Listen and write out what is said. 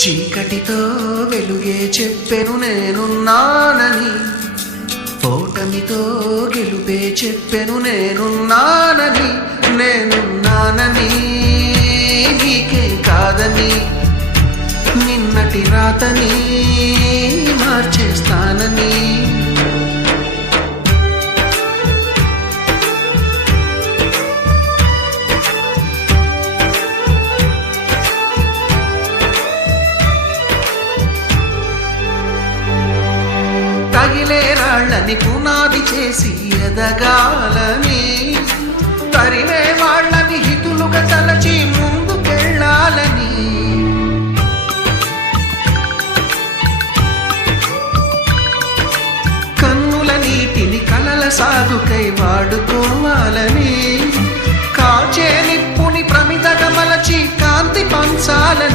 చీకటితో వెలుగే చెప్పెను నేనున్నానని, ఓటమితో గెలుపే చెప్పెను నేనున్నానని. నేనున్నానని నీకే కాదని, నిన్నటి రాతని మార్చేస్తానని. తగిలే రాళ్ళని పునాది చేసి ఎదగాలని, తరిమే వాళ్ళని హితులుగా తలచి